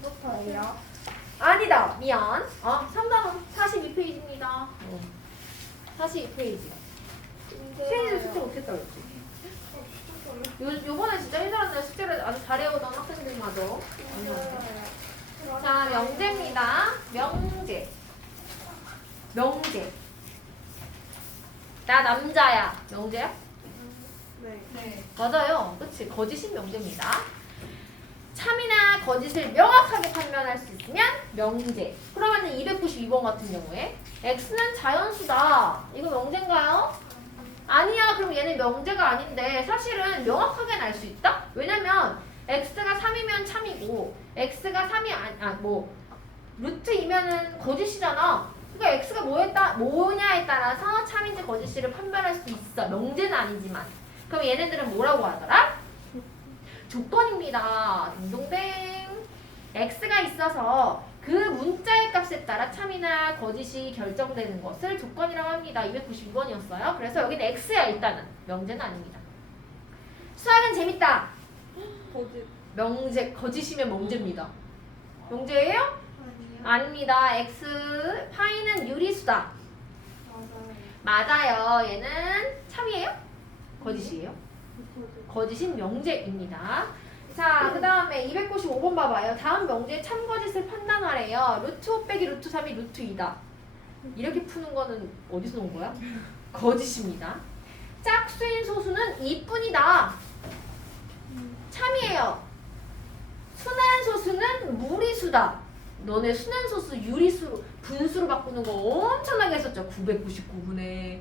42부터예요? 아니다. 미안. 3단원 42페이지입니다. 42페이지. 세인이는 숙제 못했다 그랬지? 요번에 진짜 힘들었는데 숙제를 아주 잘해오던 학생들마저. 자, 명제입니다. 명제. 명제. 나 남자야. 명제야? 네. 맞아요. 그치. 거짓인 명제입니다. 참이나 거짓을 명확하게 판별할 수 있으면 명제. 그러면 292번 같은 경우에 x는 자연수다. 이거 명제인가요? 아니야. 그럼 얘는 명제가 아닌데 사실은 명확하게는 알 수 있다? 왜냐면 x가 3이면 참이고 x가 3이 루트 2면은 거짓이잖아. 그러니까 x가 뭐냐에 따라서 참인지 거짓인지를 판별할 수 있어. 명제는 아니지만. 그럼 얘네들은 뭐라고 하더라? 조건입니다. 딩동댕. x가 있어서 그 문자의 값에 따라 참이나 거짓이 결정되는 것을 조건이라고 합니다. 292번이었어요. 그래서 여기는 x야 일단은. 명제는 아닙니다. 수학은 재밌다. 명제, 거짓이면 명제입니다. 명제예요? 아닙니다. x, 파이는 유리수다. 맞아요. 얘는 참이에요? 거짓이에요? 거짓인 명제입니다. 자, 그 다음에 295번 봐봐요. 다음 명제의 참거짓을 판단하래요. 루트 5 빼기 루트 3이 루트 2다. 이렇게 푸는 거는 어디서 온 거야? 거짓입니다. 짝수인 소수는 2뿐이다. 참이에요. 순한 소수는 무리수다. 너네 순한 소수 유리수로 분수로 바꾸는 거 엄청나게 했었죠. 999분의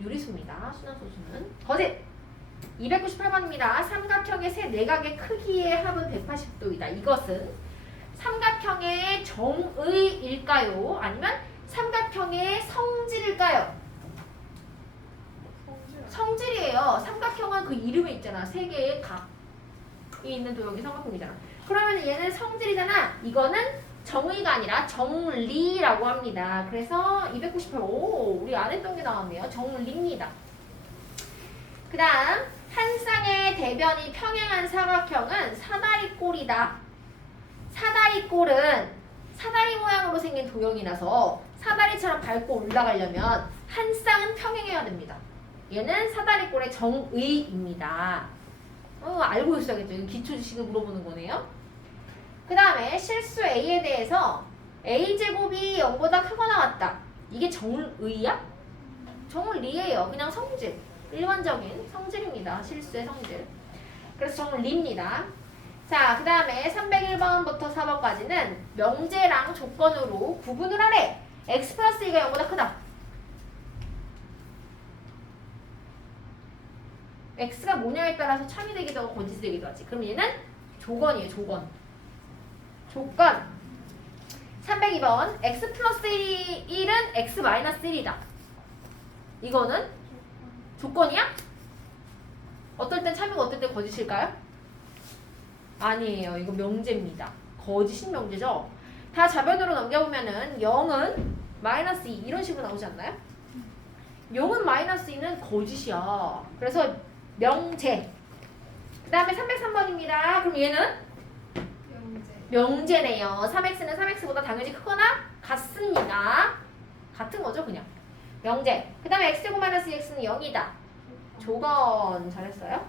유리수입니다. 순한 소수는 거짓. 298번입니다. 삼각형의 세 내각의 크기의 합은 180도이다. 이것은 삼각형의 정의일까요? 아니면 삼각형의 성질일까요? 성질이에요. 삼각형은 그 이름에 있잖아. 세 개의 각이 있는 도형이 삼각형이잖아. 그러면 얘는 성질이잖아. 이거는 정의가 아니라 정리라고 합니다. 그래서 298, 우리 안 했던 게 나왔네요. 정리입니다. 그 다음 한 쌍의 대변이 평행한 사각형은 사다리꼴이다. 사다리꼴은 사다리 모양으로 생긴 도형이라서 사다리처럼 밟고 올라가려면 한 쌍은 평행해야 됩니다. 얘는 사다리꼴의 정의입니다. 알고 있어야겠죠. 기초지식을 물어보는 거네요. 그 다음에 실수 A에 대해서 A제곱이 0보다 크거나 같다. 이게 정의야? 정의리예요. 그냥 성질. 일반적인 성질입니다. 실수의 성질. 그래서 정리입니다. 자, 그 다음에 301번부터 4번까지는 명제랑 조건으로 구분을 하래. x 플러스 2가 0보다 크다. x가 뭐냐에 따라서 참이 되기도 하고 거짓이 되기도 하지. 그럼 얘는 조건이에요. 조건. 조건. 302번 x 플러스 1은 x 마이너스 1이다. 이거는 조건이야? 어떨 땐 참이고 어떨 땐 거짓일까요? 아니에요. 이거 명제입니다. 거짓인 명제죠? 다 좌변으로 넘겨보면은 0은 마이너스 2 이런 식으로 나오지 않나요? 0은 마이너스 2는 거짓이야. 그래서 명제. 그 다음에 303번입니다. 그럼 얘는? 명제네요. 3x는 3x보다 당연히 크거나 같습니다. 같은 거죠 그냥. 명제. 그 다음에 x제곱 마이너스 2x는 0이다. 조건. 잘했어요.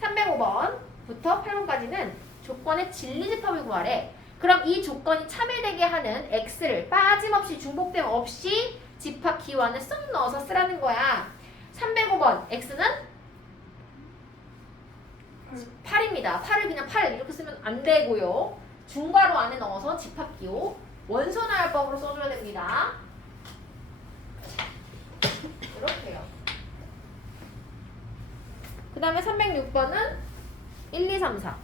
305번부터 8번까지는 조건의 진리집합을 구하래. 그럼 이 조건이 참여되게 하는 x를 빠짐없이 중복됨 없이 집합 기호 안에 쏙 넣어서 쓰라는 거야. 305번 x는 8입니다. 8을 그냥 8 이렇게 쓰면 안 되고요. 중괄호 안에 넣어서 집합 기호 원소나열법으로 써줘야 됩니다. 이렇게요. 그 다음에 306번은 1, 2, 3, 4.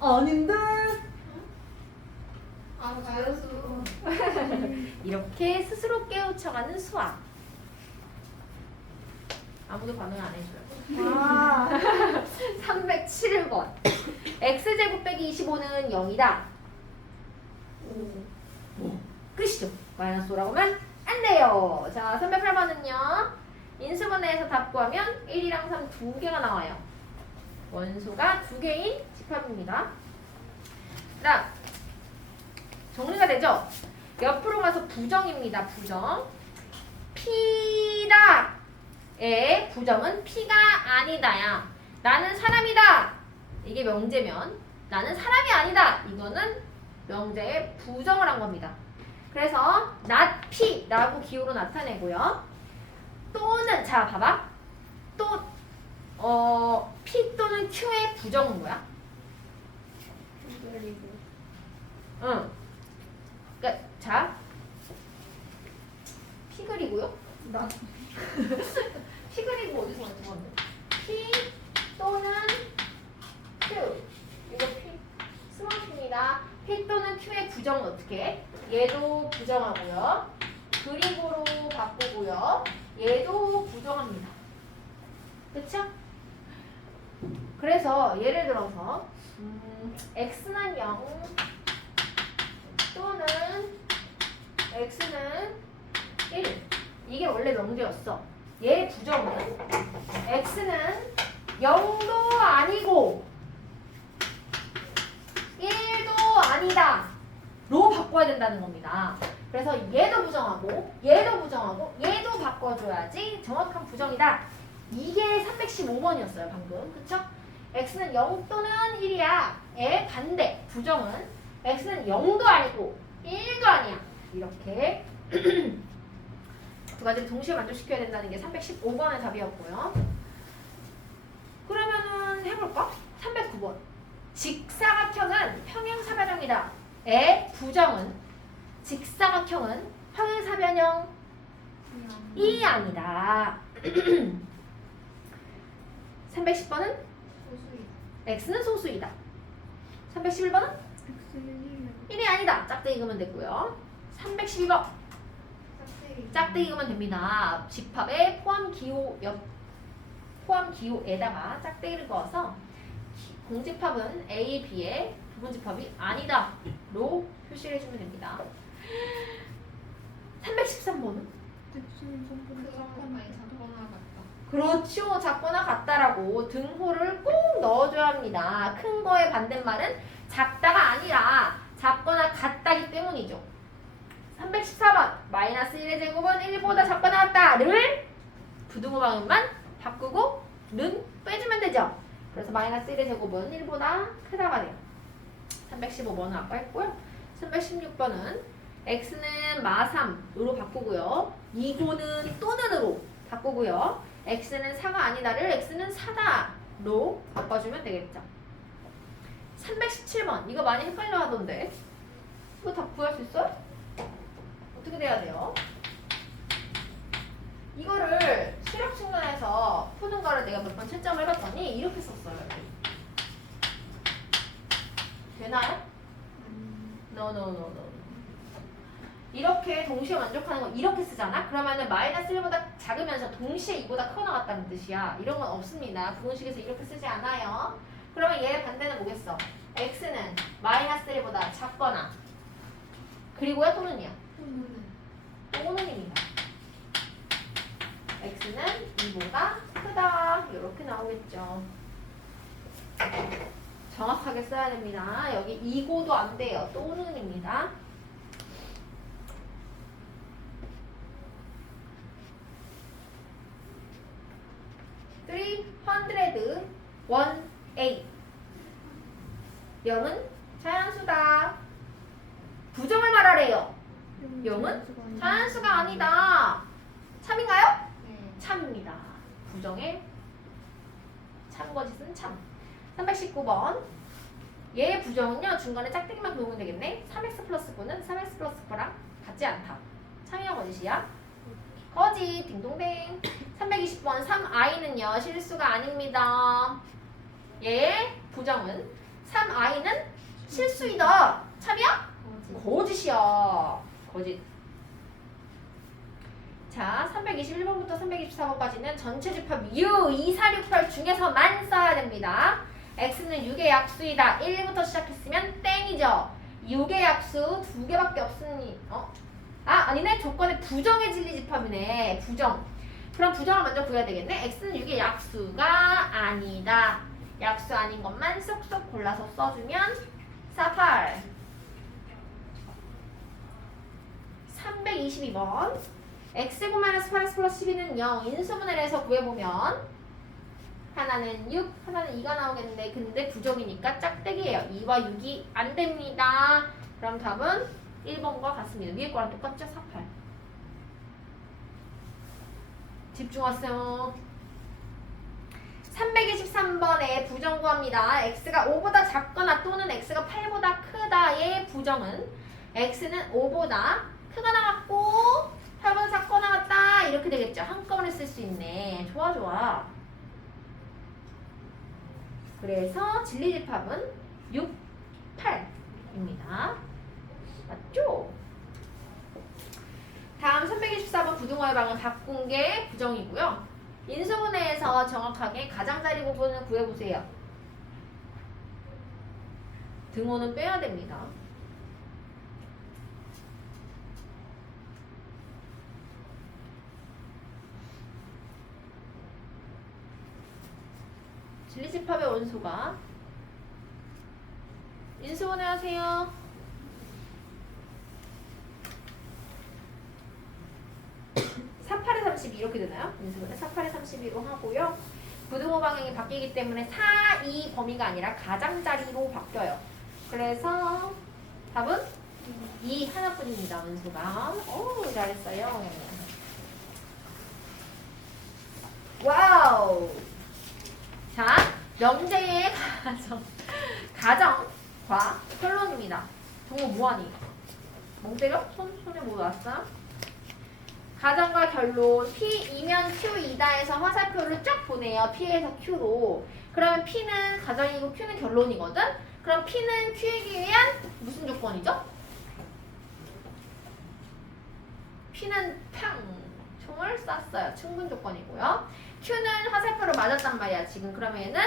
아닌데? 자연수. 이렇게 스스로 깨우쳐가는 수학. 아무도 반응 안 해줘요. 307번. x제곱 빼기 25는 0이다. 끝이죠. 마이너스 5라고 하면 안 돼요. 자, 308번은요. 인수분해해서 답 구하면 1이랑 3 두 개가 나와요. 원소가 2개인 집합입니다. 자, 정리가 되죠? 옆으로 가서 부정입니다. 부정. P다의 부정은 P가 아니다야. 나는 사람이다. 이게 명제면 나는 사람이 아니다. 이거는 명제의 부정을 한 겁니다. 그래서 not P라고 기호로 나타내고요. 또는 자 봐봐. 또 P 또는 Q의 부정은 뭐야? 그리고 응. 그러니까 자 P 그리고요. 나 P 그리고 어디서 나온 건데? P 또는 Q. 이거 P 스몰 P입니다. P 또는 Q의 부정은 어떻게 해? 얘도 부정하고요. 그리고로 바꾸고요. 얘도 부정합니다. 그쵸? 그래서 예를 들어서 x는 0 또는 x는 1 이게 원래 명제였어. 얘 부정은 x는 0도 아니고 1도 아니다 로 바꿔야 된다는 겁니다. 그래서 얘도 부정하고 얘도 부정하고 얘도 바꿔줘야지 정확한 부정이다. 이게 315번이었어요 방금. 그쵸? x는 0 또는 1이야. 의 반대 부정은 x는 0도 아니고 1도 아니야. 이렇게 두 가지를 동시에 만족시켜야 된다는 게 315번의 답이었고요. 그러면은 해볼까? 309번. 직사각형은 평행사변형이다. 의 부정은 직사각형은 평행사변형이 아니다. 310번은 소수이다. x는 소수이다. 311번은 X는 1이 아니다. 짝대기 그으면 되고요. 312번 짝대기 그으면 됩니다. 집합에 포함 기호에다가 짝대기를 그어서 공집합은 A, B의 부분집합이 아니다 로 표시를 해주면 됩니다. 313번은 X는 전부 그거랑 많이 작거나 같다. 그렇죠. 작거나 같다라고 등호를 꼭 넣어줘야 합니다. 큰 거의 반대말은 작다가 아니라 작거나 같다기 때문이죠. 314번 마이너스 1의 제곱은 1보다 작거나 같다를 부등호 방음만 바꾸고 는 빼주면 되죠. 그래서 마이너스 1의 제곱은 1보다 크다가 돼요. 315번은 아까 했고요. 316번은 x는 마3으로 바꾸고요. 2고는 또는으로 바꾸고요. x는 4가 아니다를 x는 4다로 바꿔주면 되겠죠. 317번 이거 많이 헷갈려 하던데 이거 다 구할 수 있어요? 어떻게 돼야 돼요? 이거를 시력 측면에서 푸는 거를 내가 몇 번 채점을 해봤더니 이렇게 썼어요. 되나요? No. 이렇게 동시에 만족하는 건 이렇게 쓰잖아? 그러면은 마이너스 1보다 작으면서 동시에 2보다 커 나갔다는 뜻이야. 이런 건 없습니다. 부분식에서 이렇게 쓰지 않아요. 그러면 얘의 반대는 뭐겠어? x는 마이너스 1보다 작거나 그리고요 또는이요? 또는입니다. x는 2보다 크다 이렇게 나오겠죠. 정확하게 써야 됩니다. 여기 2고도 안 돼요. 또는입니다. (300) 0은 자연수다. 부정을 말하래요. 0은 자연수가 아니다. 참인가요? 네. 참입니다. 부정의 참거짓은 참. 319번 얘의 부정은요 중간에 짝대기만 그으면 되겠네. 3x 플러스 9는 3x 플러스 9랑 같지 않다. 참이야 거짓이야? 거짓 딩동댕. 320번 3i는요 실수가 아닙니다. 얘의 부정은 3i는 실수이다. 참이야? 거짓이야. 거짓. 자, 321번부터 324번까지는 전체 집합 U 2, 4, 6, 8 중에서만 써야 됩니다. x는 6의 약수이다. 1부터 시작했으면 땡이죠. 6의 약수 2개밖에 없으니 아니네. 조건에 부정의 진리 집합이네. 부정. 그럼 부정을 먼저 구해야 되겠네. x는 6의 약수가 아니다. 약수 아닌 것만 쏙쏙 골라서 써주면 48 322번 x제곱 마이너스 8x 플러스 12는 0 인수분해를 해서 구해보면 하나는 6, 하나는 2가 나오겠는데 근데 부정이니까 짝대기예요. 2와 6이 안 됩니다. 그럼 답은 1번과 같습니다. 위에 거랑 똑같죠? 48 집중하세요. 323번에 부정 구합니다. x가 5보다 작거나 또는 x가 8보다 크다의 부정은 x는 5보다 크거나 같고 8보다 작거나 같다 이렇게 되겠죠. 한꺼번에 쓸 수 있네. 좋아 좋아. 그래서 진리집합은 6, 8입니다. 맞죠? 다음 324번 부등호의 방을 바꾼 게 부정이고요. 인수분해에서 정확하게 가장자리 부분을 구해보세요. 등호는 빼야 됩니다. 진리집합의 원소가 인수분해 하세요. 48에 32 이렇게 되나요? 인수분해 48에 32로 하고요. 부등호 방향이 바뀌기 때문에 4, 2 범위가 아니라 가장자리로 바뀌어요. 그래서 답은 2 하나뿐입니다. 원소가. 오 잘했어요. 와우. 자, 명제의 가정과 결론입니다. 동호 뭐하니? 멍 때려? 손에 뭐 왔어? 가정과 결론 P이면 Q이다 해서 화살표를 쫙 보내요. P에서 Q로. 그러면 P는 가정이고 Q는 결론이거든? 그럼 P는 Q이기 위한 무슨 조건이죠? P는 총을 쐈어요. 충분 조건이고요. Q는 화살표를 맞았단 말이야. 지금 그러면 얘는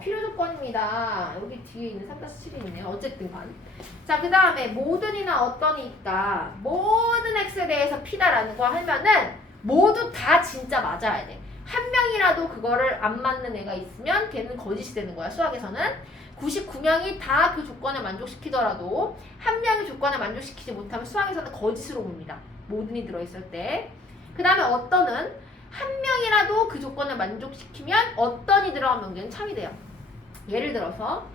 필요 조건입니다. 여기 뒤에 있는 3-7이 있네요. 어쨌든 간. 자, 그 다음에 모든이나 어떤이 있다. 모든 x에 대해서 P다라는 거 하면은 모두 다 진짜 맞아야 돼. 한 명이라도 그거를 안 맞는 애가 있으면 걔는 거짓이 되는 거야. 수학에서는 99명이 다 그 조건을 만족시키더라도 한 명이 조건을 만족시키지 못하면 수학에서는 거짓으로 봅니다. 모든이 들어있을 때. 그 다음에 어떤은 한 명이라도 그 조건을 만족시키면 어떤이 들어가면 걔는 참이 돼요. 예를 들어서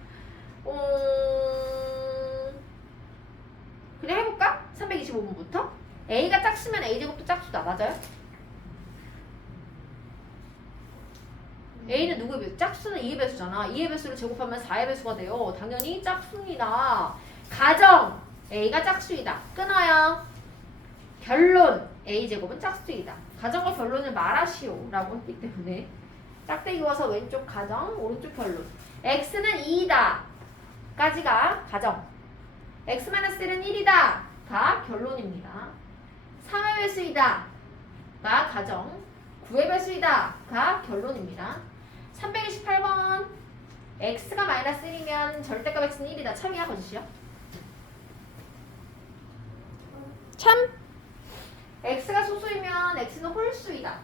그냥 해볼까? 325번부터 A가 짝수면 A제곱도 짝수다. 맞아요? A는 누구의 배수? 짝수는 2의 배수잖아. 2의 배수를 제곱하면 4의 배수가 돼요. 당연히 짝수입니다. 가정 A가 짝수이다. 끊어요. 결론 A제곱은 짝수이다. 가정과 결론을 말하시오 라고 했기 때문에 짝대기 와서 왼쪽 가정 오른쪽 결론. X는 2이다 까지가 가정. X-1은 1이다 가 결론입니다. 3의 배수이다 가 가정. 9의 배수이다 가 결론입니다. 328번 X가 마이너스 1이면 절대값 X는 1이다. 참이야 거짓이야? 참. X가 소수이면 X는 홀수이다.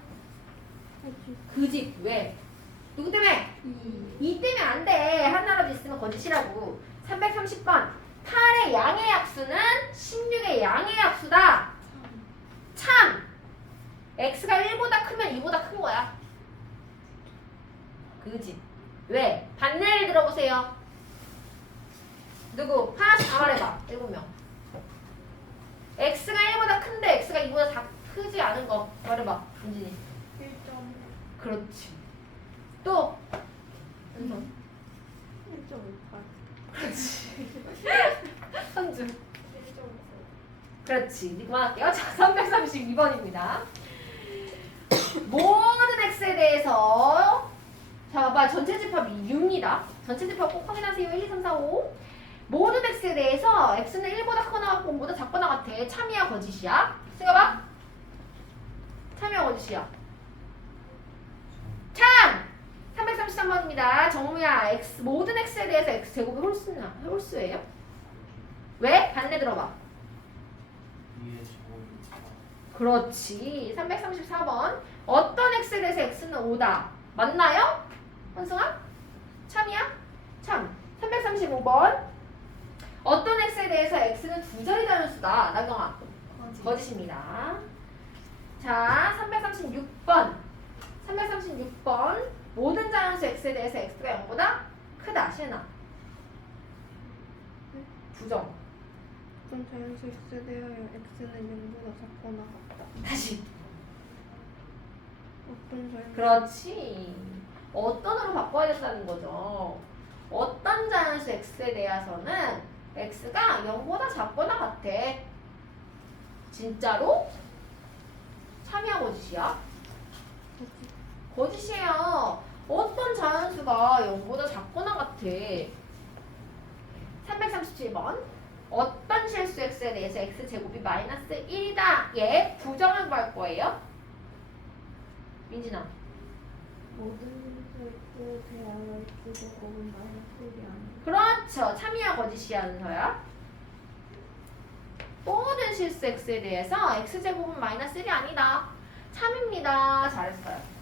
그 집 왜? 누구 때문에? 2 때문에 안 돼. 하나라도 있으면 거짓이라고. 330번 8의 양의 약수는 16의 양의 약수다. 참. X가 1보다 크면 2보다 큰 거야. 그 집 왜? 반례를 들어보세요. 누구? 하나씩 다 말해봐. 7명. X가 1보다 큰데 X가 2보다 다 크지 않은 거 말해봐. 은진이. 1.5. 그렇지. 또 은선. 1.58. 그렇지. 선주. 1.5. 그렇지. 이제 그만할게요. 자, 332번입니다. 모든 X에 대해서 자, 봐봐. 전체 집합이 6입니다. 전체 집합 꼭 확인하세요. 1, 2, 3, 4, 5. 모든 X에 대해서 X는 1보다 크거나 같고 5보다 작거나 같아. 참이야 거짓이야? 생각해봐. 참이야 거짓이야? 참! 333번입니다. 정우야. 모든 X에 대해서 X제곱이 홀수예요? 왜? 반대 들어봐. 그렇지. 334번. 어떤 X에 대해서 X는 5다. 맞나요? 헌승아? 참이야? 참. 335번. 어떤 x에 대해서 x는 두 자리 자연수다. 나경아. 거짓입니다. 자, 336번. 336번. 모든 자연수 x에 대해서 x가 0보다 크다. 시은아. 부정. 어떤 자연수 x에 대하여 x는 0보다 작거나 같다. 다시. 어떤 자연수 그렇지. 어떤으로 바꿔야 된다는 거죠. 어떤 자연수 x에 대해서는 x가 0보다 작거나 같아. 진짜로? 참이야 거짓이야? 거짓이에요. 어떤 자연수가 0보다 작거나 같아. 337번. 어떤 실수 x에 대해서 x제곱이 마이너스 1이다. 얘 부정을 구할 거예요. 민진아. 모든 x에 대하여 x제곱은 마이너스 1이 아니다. 그렇죠. 참이야 거짓이야 은서야. 모든 실수 x에 대해서 x제곱은 마이너스 1이 아니다. 참입니다. 잘했어요.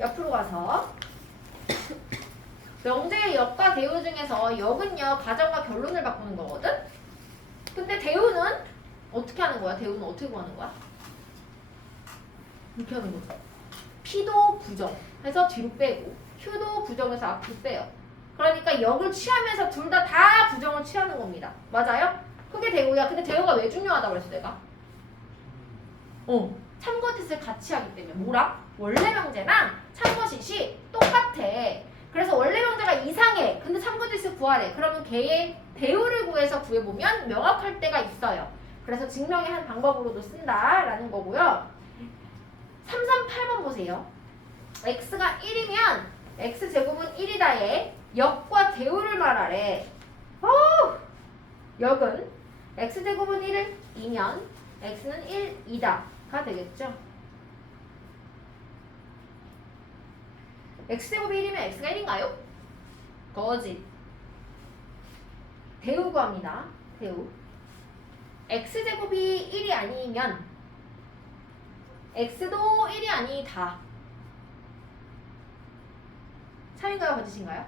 옆으로 가서 명제의 역과 대우 중에서 역은요 가정과 결론을 바꾸는 거거든. 근데 대우는 어떻게 하는 거야? 대우는 어떻게 구하는 거야? 이렇게 하는 거죠. P도 부정 해서 뒤로 빼고 Q도 부정해서 앞으로 빼요. 그러니까 역을 취하면서 둘 다 부정을 취하는 겁니다. 맞아요? 그게 대우야. 근데 대우가 왜 중요하다고 그랬어 내가? 참고짓을 같이 하기 때문에. 뭐랑? 원래 명제랑 참고짓이 똑같아. 그래서 원래 명제가 이상해. 근데 참고짓을 구하래. 그러면 걔의 대우를 구해서 구해보면 명확할 때가 있어요. 그래서 증명의 한 방법으로도 쓴다라는 거고요. 338번 보세요. x가 1이면 x제곱은 1이다에 역과 대우를 말하래. 역은 x제곱은 1이면 x는 1이다가 되겠죠. x제곱이 1이면 x가 1인가요? 거짓. 대우 구합니다. 대우. x제곱이 1이 아니면 x도 1이 아니다. 참인가요? 거짓인가요?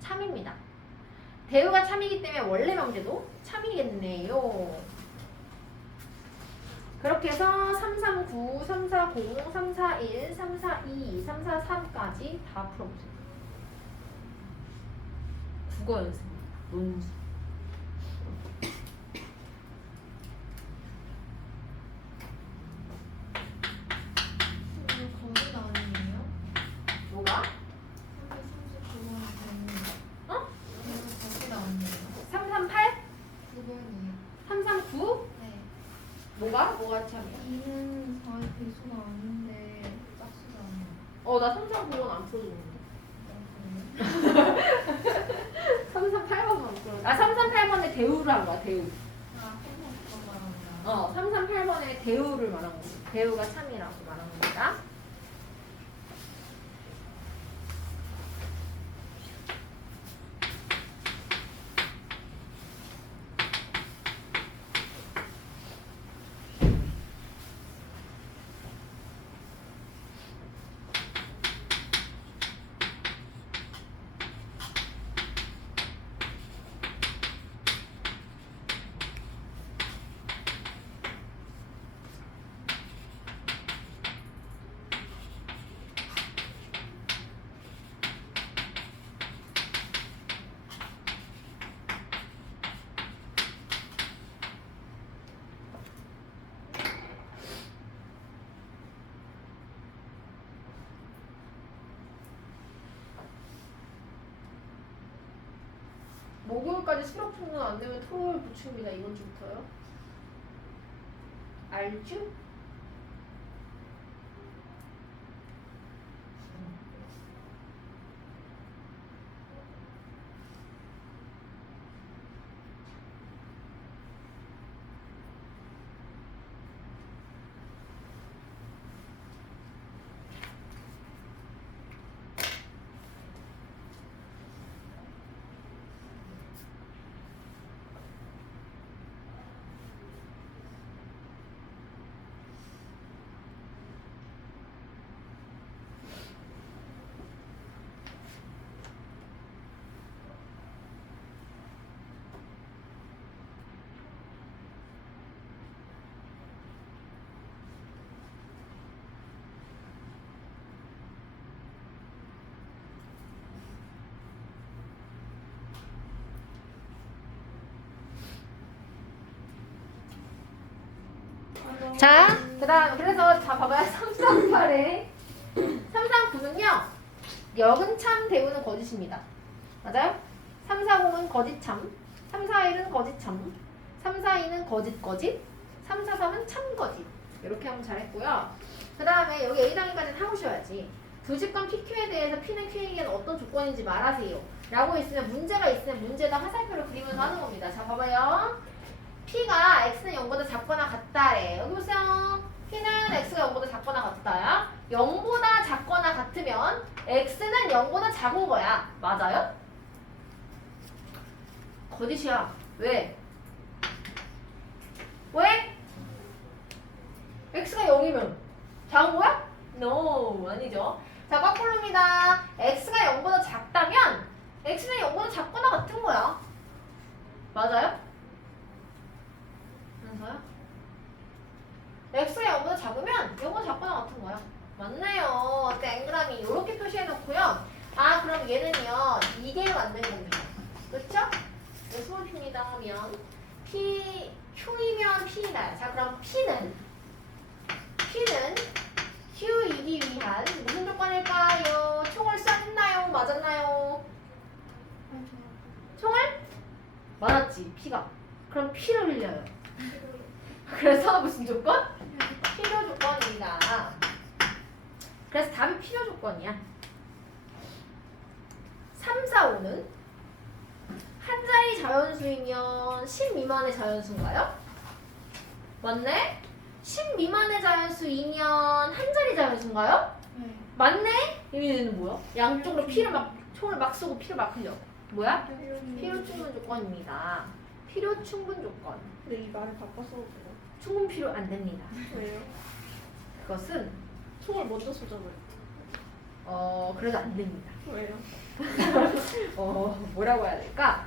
참입니다. 대우가 참이기 때문에 원래 명제도 참이겠네요. 그렇게 해서 339, 340, 341, 342, 343까지 다 풀어보세요. 국어 연습입니다. 논술. 거기가 아니에요? 뭐가? 339번은 어? 거기가 아니에요? 338? 9번이에요. 339? 네. 뭐가 참이야? 2는 4의 배수가 아닌데 짝수가 아니에요. 나 339번 안 풀어줬는데. 그래요? 338번만 풀어. 338번에 대우를 한 거야, 대우. 아, 해서 그거 말합니다. 338번에 대우를 말한 겁니다. 대우가 참이라고 말한 겁니다. 목요일까지 수록 통은 안 되면 토요일 부침입니다. 이번 주부터요. 알죠? 자, 그다음 그래서 자 봐봐요. 338에 339는요. 역은 참 대우는 거짓입니다. 맞아요? 340은 거짓참, 341은 거짓참, 342는 거짓, 343은 참 거짓. 이렇게 하면 잘했고요. 그 다음에 여기 A단계까지는 하고 쉬어야지. 두 직관 PQ에 대해서 P는 Q에게는 어떤 조건인지 말하세요. 라고 있으면 문제가 있으면 문제에다 화살표를 그리면서 하는 겁니다. 자 봐봐요. P가 X는 0보다 작거나 같다래. 여기 보세요. P는 X가 0보다 작거나 같다야. 0보다 작거나 같으면 X는 0보다 작은 거야. 맞아요? 거짓이야. 왜? 왜? X가 0이면 작은 거야? No, 아니죠. 자, 거꾸로입니다. X가 0보다 작다면 X는 0보다 작거나 같은 거야. 맞아요? 맞아요? X가 0보다 작으면 0보다 작거나 같은 거야. 맞네요. 땡그라미 이렇게 표시해놓고요. 아, 그럼 얘는요. 이게 만든 겁니다. 그렇죠? 수업입니다 하면 P, Q이면 P나요. 자, 그럼 P는 Q이기 위한 무슨 조건일까요? 총을 쐈나요? 맞았나요? 총을? 맞았지, P가. 그럼 P를 흘려요. 그래서 무슨 조건? 필요 조건입니다. 그래서 답이 필요 조건이야. 3, 4, 5는 한 자리 자연수이면 10 미만의 자연수인가요? 맞네? 10 미만의 자연수이면 한 자리 자연수인가요? 네. 맞네? 얘는 뭐야? 양쪽으로 피를 막 총을 막 쏘고 피를 막 흘려. 뭐야? 필요 충분 조건입니다. 필요 충분 조건. 근데 이 말을 바꿔서 돼요. 충분 필요 안 됩니다. 왜요? 그것은 총을 먼저 쏘잖아요. 그래도 안 됩니다. 왜요? 뭐라고 해야 될까?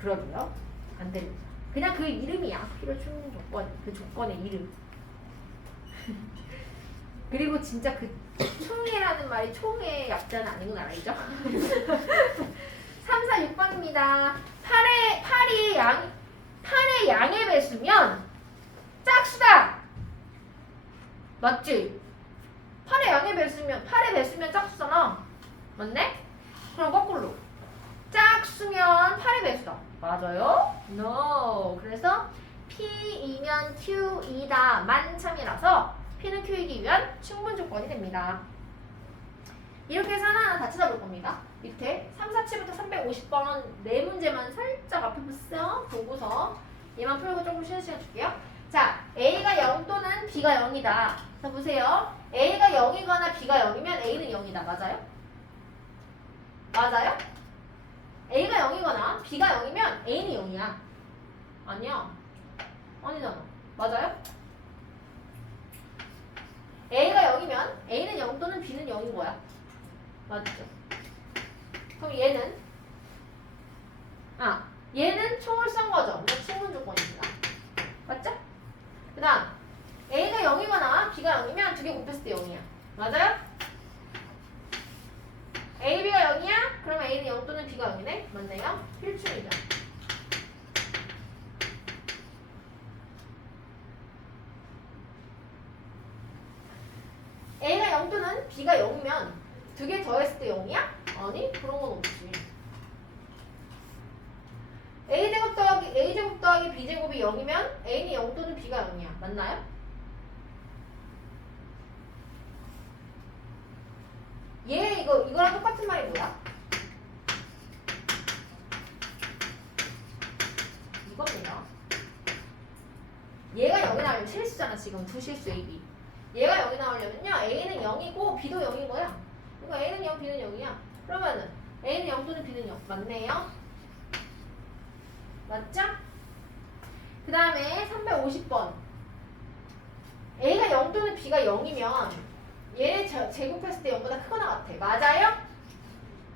그러게요. 안 됩니다. 그냥 그 이름이야. 필요 충분 조건. 그 조건의 이름. 그리고 진짜 그 총회라는 말이 총의 약자는 아닌 건 알죠? 3, 4, 6번입니다. 8의 양의 배수면 짝수다. 맞지? 8의 양의 배수면 8의 배수면 짝수잖아. 맞네? 그럼 거꾸로. 짝수면 8의 배수다. 맞아요? No. 그래서 P이면 Q이다. 만참이라서 P는 Q이기 위한 충분 조건이 됩니다. 이렇게 해서 하나하나 다 찾아볼 겁니다. 밑에 347부터 350번 네 문제만 살짝 앞에 보고서 얘만 풀고 조금 쉬는 시간 줄게요. 자, A가 0 또는 B가 0이다. 자, 보세요. A가 0이거나 B가 0이면 A는 0이다. 맞아요? 맞아요? A가 0이거나 B가 0이면 A는 0이야. 아니야. 아니잖아. 맞아요? A가 0이면 A는 0 또는 B는 0인 거야. 맞죠? 그럼 얘는 총을 쏜 거죠. 이건 충분 조건입니다. 맞죠? 그 다음 A가 0이거나 B가 0이면 두 개 곱했을 때 0이야. 맞아요? A, B가 0이야? 그러면 A는 0 또는 B가 0이네? 맞네요? 필충이죠. A가 0 또는 B가 0이면 두 개 더했을 때 0이야? 아니, 그런 건 없지. A제곱 더하기 B제곱이 0이면 A는 0 또는 B가 0이야. 맞나요? 이거랑 똑같은 말이 뭐야? 이겁니다. 얘가 0이 나오려면 실수잖아. 지금 두 실수 A, B. 얘가 0이 나오려면요. A는 0이고 B도 0인 거야. 그러니까 A는 0, B는 0이야. 그러면은 A는 0 또는 B는 0. 맞네요. 맞죠? 그 다음에 350번. A가 0 또는 B가 0이면 얘 제곱했을 때 0보다 크거나 같아. 맞아요?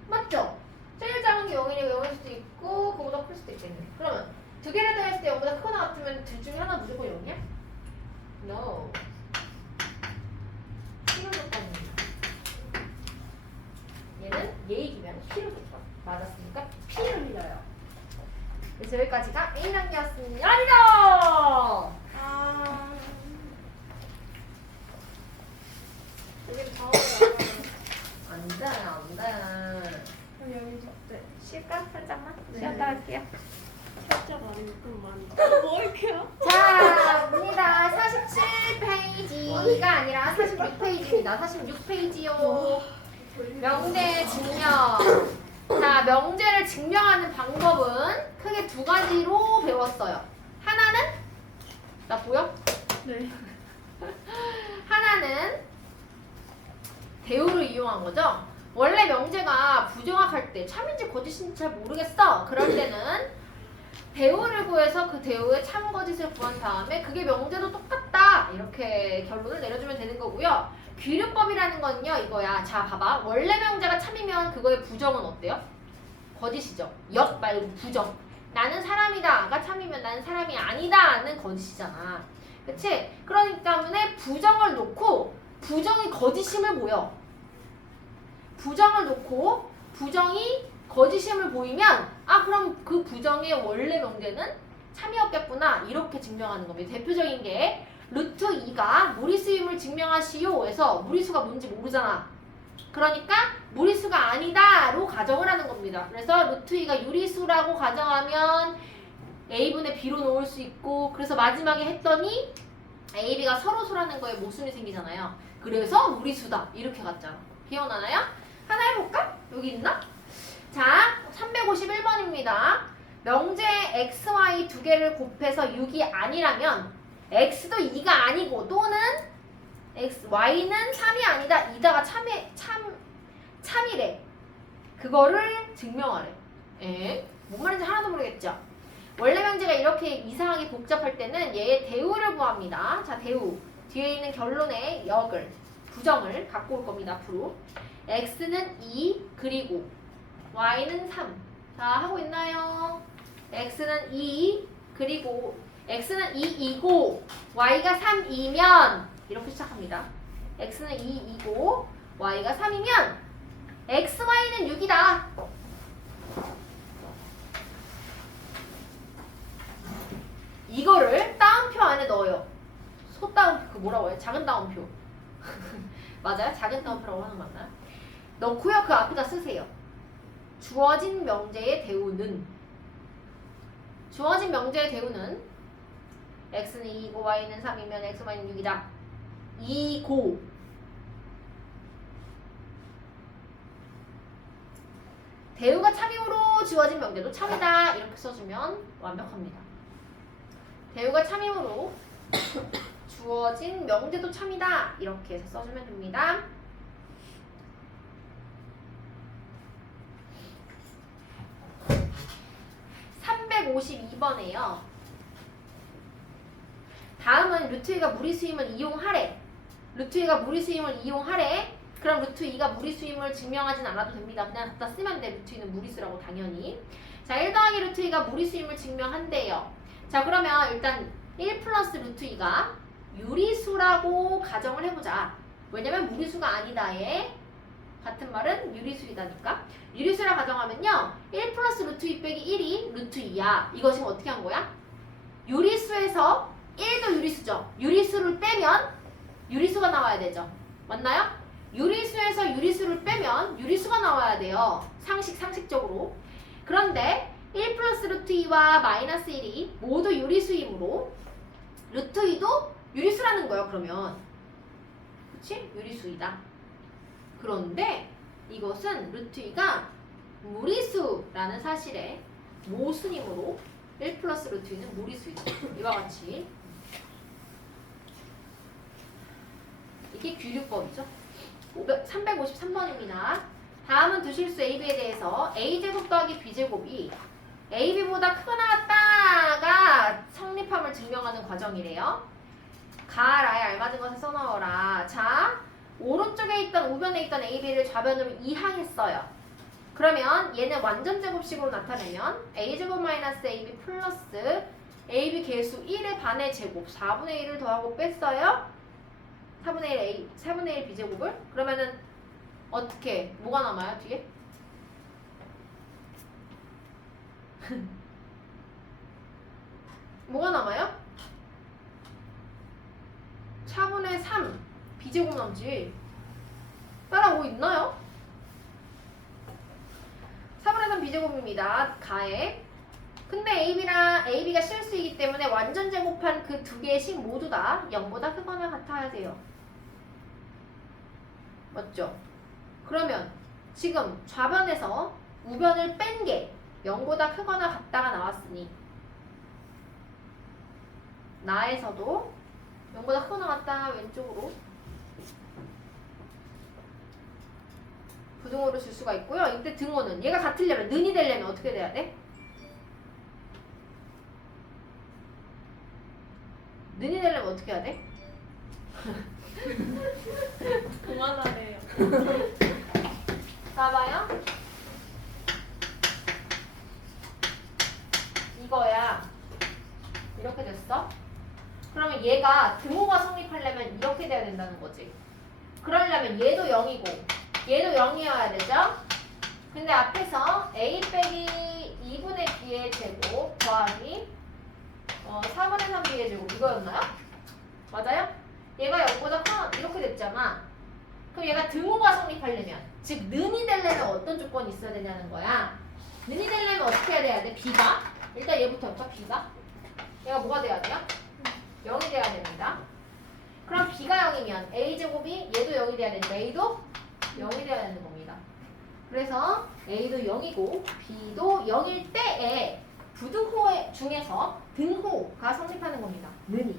맞죠? 제일 작은 게 0이니까 0일 수도 있고 그거보다 클 수도 있겠네. 그러면 두 개를 더했을 때 0보다 크거나 같으면 둘 중에 하나 무조건 0이야? No. 필요 조건입니다. 얘는 얘이기면 필요 조건. 맞았으니까 P를 흘려요. 그래서 여기까지가 A단계였습니다. 아니다! 여기 다 오잖아. 안 돼, 안 돼. 여기서 네. 쉴까? 살짝만? 네. 쉬었다 할게요. 살짝 아니면 좀 많이. 뭐 이렇게요? 자, 봅니다. 47페이지가 아니라 46페이지입니다. 46페이지요. 명제 증명. 자, 명제를 증명하는 방법은 크게 두 가지로 배웠어요. 하나는, 나 보여? 네. 하나는 대우를 이용한 거죠. 원래 명제가 부정확할 때 참인지 거짓인지 잘 모르겠어. 그럴 때는 대우를 구해서 그 대우의 참 거짓을 구한 다음에 그게 명제도 똑같다 이렇게 결론을 내려주면 되는 거고요. 귀류법이라는 건요 이거야. 자 봐봐. 원래 명제가 참이면 그거의 부정은 어때요? 거짓이죠. 역 말고 부정. 나는 사람이다가 참이면 나는 사람이 아니다는 거짓이잖아. 그치? 그러기 때문에 부정을 놓고 부정이 거짓임을 보여. 부정을 놓고 부정이 거짓임을 보이면 아 그럼 그 부정의 원래 명제는 참이었겠구나 이렇게 증명하는 겁니다. 대표적인 게 루트 2가 무리수임을 증명하시오 해서 무리수가 뭔지 모르잖아. 그러니까 무리수가 아니다로 가정을 하는 겁니다. 그래서 루트 2가 유리수라고 가정하면 a분의 b로 놓을 수 있고 그래서 마지막에 했더니 a, b가 서로 수라는 거에 모순이 생기잖아요. 그래서 무리수다 이렇게 갔잖아. 기억나나요? 하나 해볼까? 여기 있나? 자, 351번입니다. 명제 x, y 두 개를 곱해서 6이 아니라면 x도 2가 아니고 또는 x, y는 3이 아니다. 2다가 참이래. 그거를 증명하래. 뭔 말인지 하나도 모르겠죠? 원래 명제가 이렇게 이상하게 복잡할 때는 얘의 대우를 구합니다. 자, 대우. 뒤에 있는 결론의 역을, 부정을 갖고 올 겁니다. 앞으로. x는 2 그리고 y는 3. 자, 하고 있나요? x는 2 그리고 x는 2이고 y가 3이면 이렇게 시작합니다. x는 2이고 y가 3이면 x, y는 6이다. 이거를 따옴표 안에 넣어요. 소따옴표, 그 뭐라고 해요? 작은 따옴표. 맞아요? 작은 따옴표라고 하는 거 맞나요? 넣고요. 그 앞에다 쓰세요. 주어진 명제의 대우는 주어진 명제의 대우는 x는 2이고 y는 3이면 x, y는 6이다. 2고 대우가 참임으로 주어진 명제도 참이다. 이렇게 써주면 완벽합니다. 대우가 참임으로 주어진 명제도 참이다. 이렇게 해서 써주면 됩니다. (352번에요) 다음은 루트 2가 무리수임을 이용하래. 루트 2가 무리수임을 이용하래. 그럼 루트 2가 무리수임을 증명하진 않아도 됩니다. 그냥 갖다 쓰면 돼. 루트 2는 무리수라고 당연히. 자, 1 더하기 루트 2가 무리수임을 증명한대요. 자, 그러면 일단 1 플러스 루트 2가 유리수라고 가정을 해보자. 왜냐면 무리수가 아니다에 같은 말은 유리수이다니까. 유리수라 가정하면요 1 플러스 루트 2 빼기 1이 루트 2야. 이거 지금 어떻게 한 거야? 유리수에서 1도 유리수죠. 유리수를 빼면 유리수가 나와야 되죠. 맞나요? 유리수에서 유리수를 빼면 유리수가 나와야 돼요. 상식적으로. 그런데 1 플러스 루트 2와 마이너스 1이 모두 유리수이므로 루트 2도 유리수라는 거예요. 그러면 그치? 유리수이다. 그런데 이것은 루트 2가 무리수라는 사실에 모순이므로 1 플러스 루트 2는 무리수이다. 이와 같이 이게 귀류법이죠. 353번입니다. 다음은 두 실수 A, B에 대해서 A제곱 더하기 B제곱이 A, B보다 크거나 같다가 성립함을 증명하는 과정이래요. 가라에 알맞은 것을 써넣어라. 자, 오른쪽에 있던 우변에 있던 A, B를 좌변으로 이항했어요. 그러면 얘는 완전 제곱식으로 나타내면 A제곱 마이너스 AB 플러스 AB 개수 1의 반의 제곱 4분의 1을 더하고 뺐어요. 4분의 1 A, 4분의 1 B제곱을? 그러면은 어떻게? 뭐가 남아요? 뒤에? 뭐가 남아요? 4분의 3 B제곱 남지. 따라오고 있나요? 4분의 3 b제곱입니다. 가에. 근데 AB가 실수이기 때문에 완전 제곱한 그 두 개의 식 모두 다 0보다 크거나 같아야 돼요. 맞죠? 그러면 지금 좌변에서 우변을 뺀 게 0보다 크거나 같다가 나왔으니 나에서도 0보다 크거나 같다 왼쪽으로 부등호를 줄 수가 있고요. 이때 등호는 얘가 같으려면 는이 되려면 어떻게 돼야 돼? 는이 되려면 어떻게 해야 돼? 그만하래요. 봐봐요. 이거야. 이렇게 됐어. 그러면 얘가 등호가 성립하려면 이렇게 돼야 된다는 거지. 그러려면 얘도 0이고 얘도 0이어야 되죠? 근데 앞에서 a 빼기 2분의 b의 제곱 더하기 4분의 3 b의 제곱 이거였나요? 맞아요? 얘가 0보다 커 이렇게 됐잖아. 그럼 얘가 등호가 성립하려면 즉 는이 되려면 어떤 조건이 있어야 되냐는 거야. 는이 되려면 어떻게 해야 돼? b가 일단 얘부터 해볼까? b가 얘가 뭐가 돼야 돼요? 0이 돼야 됩니다. 그럼 b가 0이면 a제곱이 얘도 0이 돼야 되니까 a도 0이 돼야 되는 겁니다. 그래서 a도 0이고 b도 0일 때에 부등호 중에서 등호가 성립하는 겁니다. 는이.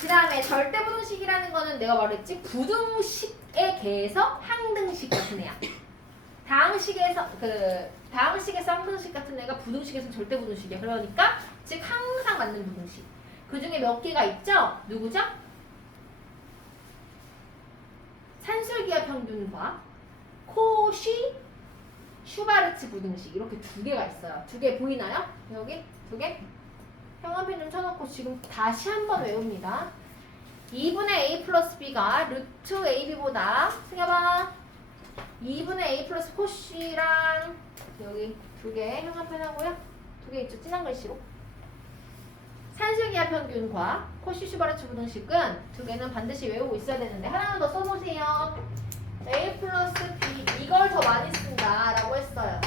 그 다음에 절대부등식이라는 거는 내가 말했지 부등식에 개해서 항등식 같은 애야. 다항식에서 항등식 같은 애가 부등식에서 절대부등식이야. 그러니까 즉 항상 맞는 부등식. 그 중에 몇 개가 있죠? 누구죠? 산술기하 평균과 코시 슈바르츠 부등식 이렇게 두 개가 있어요. 두 개 보이나요? 여기 두 개? 형광펜 좀 쳐놓고 지금 다시 한번 외웁니다. 2분의 a 플러스 b가 루트 ab보다 승엽아 2분의 a 플러스 코시랑 여기 두 개 형광펜 하고요. 두 개 있죠? 진한 글씨로. 산술기하 평균과 코시 슈바르츠 부등식은 두 개는 반드시 외우고 있어야 되는데 하나만 더 써보세요. a 플러스 b 이걸 더 많이 쓴다 라고 했어요.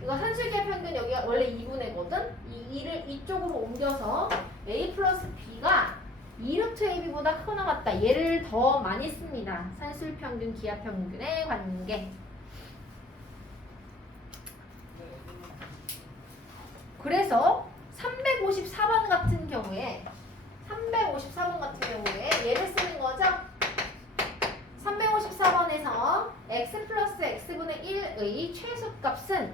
이거 산술기하 평균 여기가 원래 2분의거든? 이 2를 이쪽으로 옮겨서 a 플러스 b가 2루트 ab보다 크거나 같다. 얘를 더 많이 씁니다. 산술평균, 기하평균의 관계. 그래서 354번 같은 경우에 얘를 쓰는 거죠? 354번에서 x 플러스 x분의 1의 최소값은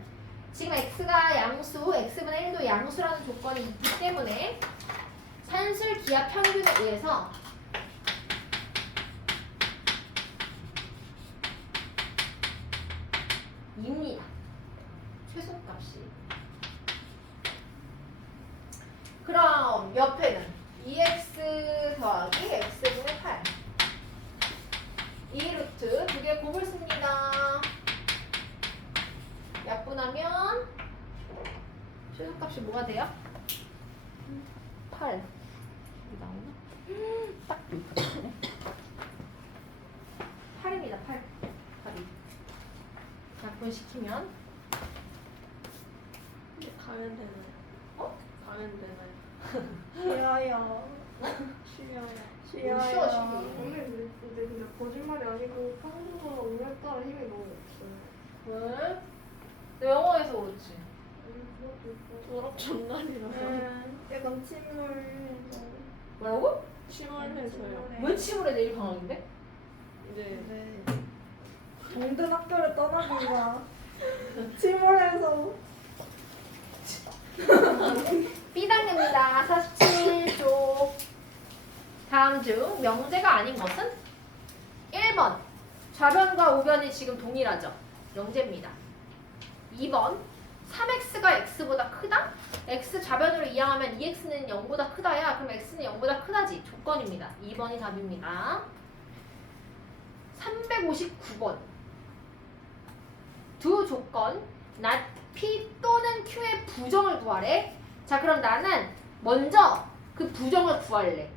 지금 x가 양수, x분의 1도 양수라는 조건이 있기 때문에 산술 기하 평균에 의해서 입니다. 최소값이. 그럼 옆에는 2x 더하기 x분의 8 2루트 두 개 곱을 씁니다. 약분하면 최소값이 뭐가 돼요? 8 여기 나오나? 딱 여기까지네. 8입니다. 8 8이 약분시키면 가면 되나요? 어? 가면 되나요? 쉬어요. 쉬어요. 쉬어, 쉬어. 오늘 근데 거짓말이 아니고 평소보다 오늘따라 힘이 너무 없어요. 왜? 너 영어에서 그렇지. 그것도 있고 졸업 전날이라서. 약간 침울해서. 뭐라고? 침울해서요. 왜 침울해? 내일 방학인데? 네. 정든 학교를 떠나기가 침울해서. B단계입니다. 47쪽. 다음 중 명제가 아닌 것은? 1번 좌변과 우변이 지금 동일하죠. 명제입니다. 2번 3x가 x보다 크다? x 좌변으로 이항하면 2x는 0보다 크다야. 그럼 x는 0보다 크다지. 조건입니다. 2번이 답입니다. 359번 두 조건 not p 또는 q의 부정을 구하래. 자, 그럼 나는 먼저 그 부정을 구할래.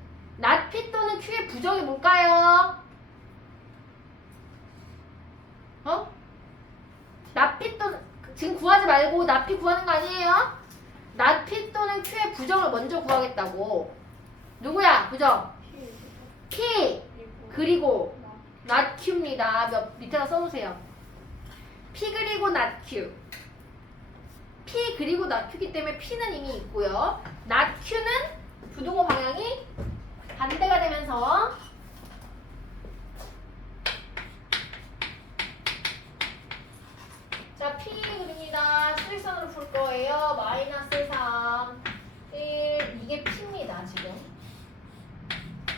not p 또는 q의 부정이 뭘까요? 납피 또는 지금 구하지 말고 납피 구하는 거 아니에요? 납피 또는 Q의 부정을 먼저 구하겠다고. 누구야? 부정. P 그리고 not Q입니다. 밑에다 써놓으세요. P 그리고 not Q. P 그리고 not Q기 때문에 P는 이미 있고요. not Q는 부등호 방향이 반대가 되면서 자, P 그립니다. 수직선으로 풀 거예요. 마이너스 3, 1 이게 P입니다. 지금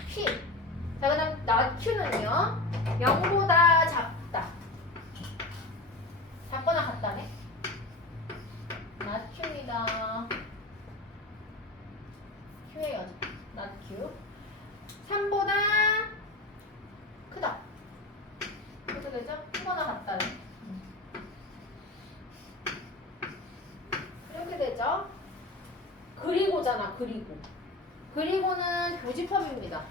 P. 자, 그 다음 not Q는요. 0보다 작다. 작거나 같다네. not Q입니다. Q예요. not Q. 3보다 크다. 그렇게 되죠? 크거나 같다네. 이렇게 되죠? 그리고잖아, 그리고. 그리고는 교집합입니다.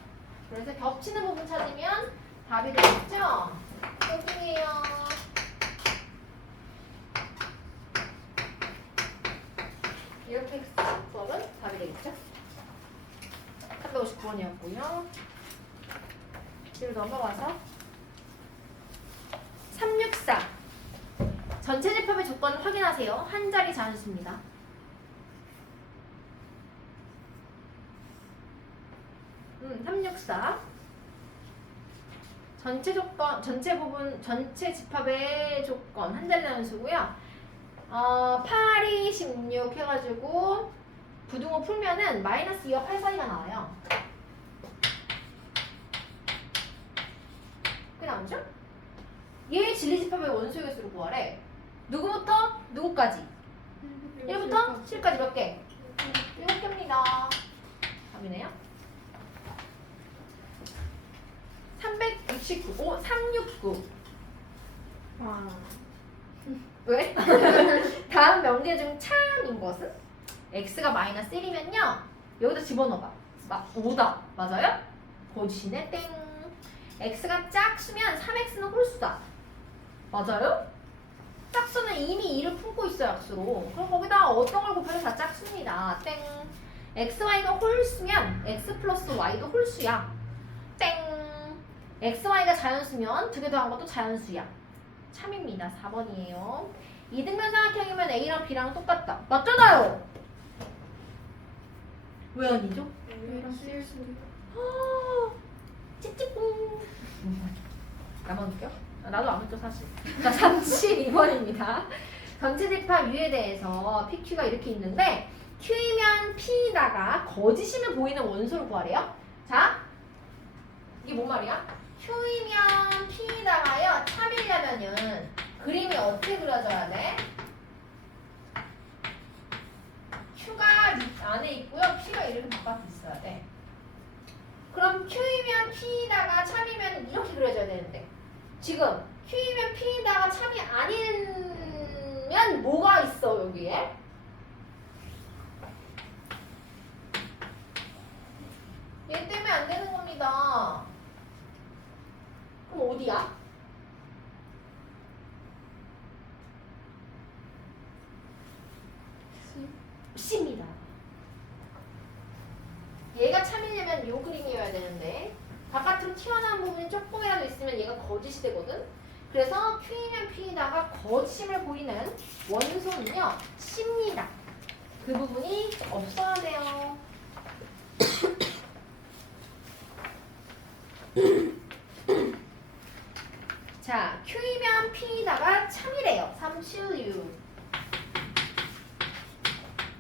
그래서 겹치는 부분 찾으면 답이 되겠죠? 여기에요. 이렇게 수업은 답이 되겠죠? 359번이었고요. 뒤로 넘어가서 364 전체 집합의 조건을 확인하세요. 한 자리 자연수입니다. 음, 364 전체 조건, 전체 부분, 전체 집합의 조건 한 자리 자연수고요. 8, 2, 16 해가지고 부등호 풀면은 마이너스 2와 8 사이가 나와요. 그게 나오죠? 얘 진리집합의 원소의 개수를 구하래. 누구부터? 누구까지? 1부터 7까지 몇 개? 7개입니다. 답이네요. 369. 오, 369. 와. 왜? 다음 명계 중 참인 것은? x가 마이너스 1이면요. 여기다 집어넣어봐. 5다. 맞아요? 거짓이네. 땡. x가 짝수면 3x는 홀수다. 맞아요? 짝수는 이미 2를 품고 있어요. 약수로. 그럼 거기다 어떤 걸 곱해도 다 짝수입니다. 땡. xy가 홀수면 x 플러스 y도 홀수야. 땡. xy가 자연수면 두 개 더한 것도 자연수야. 참입니다. 4번이에요. 이등변 삼각형이면 A랑 B랑 똑같다. 맞잖아요. 왜 아니죠? A랑 C일 수도 찌찌뿡. 나만 웃겨? 나도 안 웃겨 사실. 자, 32번입니다. 전체 집합 U에 대해서 PQ가 이렇게 있는데 Q이면 P에다가 거짓이면 보이는 원소를 구하래요. 자, 이게 뭔 말이야? Q이면 P에다가요 참이려면은 그림이 어떻게 그려져야 돼? Q가 안에 있고요. P가 이렇게 바깥에 있어야 돼. 그럼 Q이면 P에다가 참이면 이렇게 그려져야 되는데 지금 Q이면 P에다가 참이 아니면 뭐가 있어 여기에? 얘 때문에 안 되는 겁니다. 그럼 어디야? C입니다. 얘가 참이려면 요 그림이어야 되는데 바깥으로 튀어나온 부분이 조금이라도 있으면 얘가 거짓이 되거든. 그래서 Q이면 P에다가 거짓임을 보이는 원소는요 C입니다. 그 부분이 없어야 돼요. 자, Q이면 P에다가 참이래요. 376.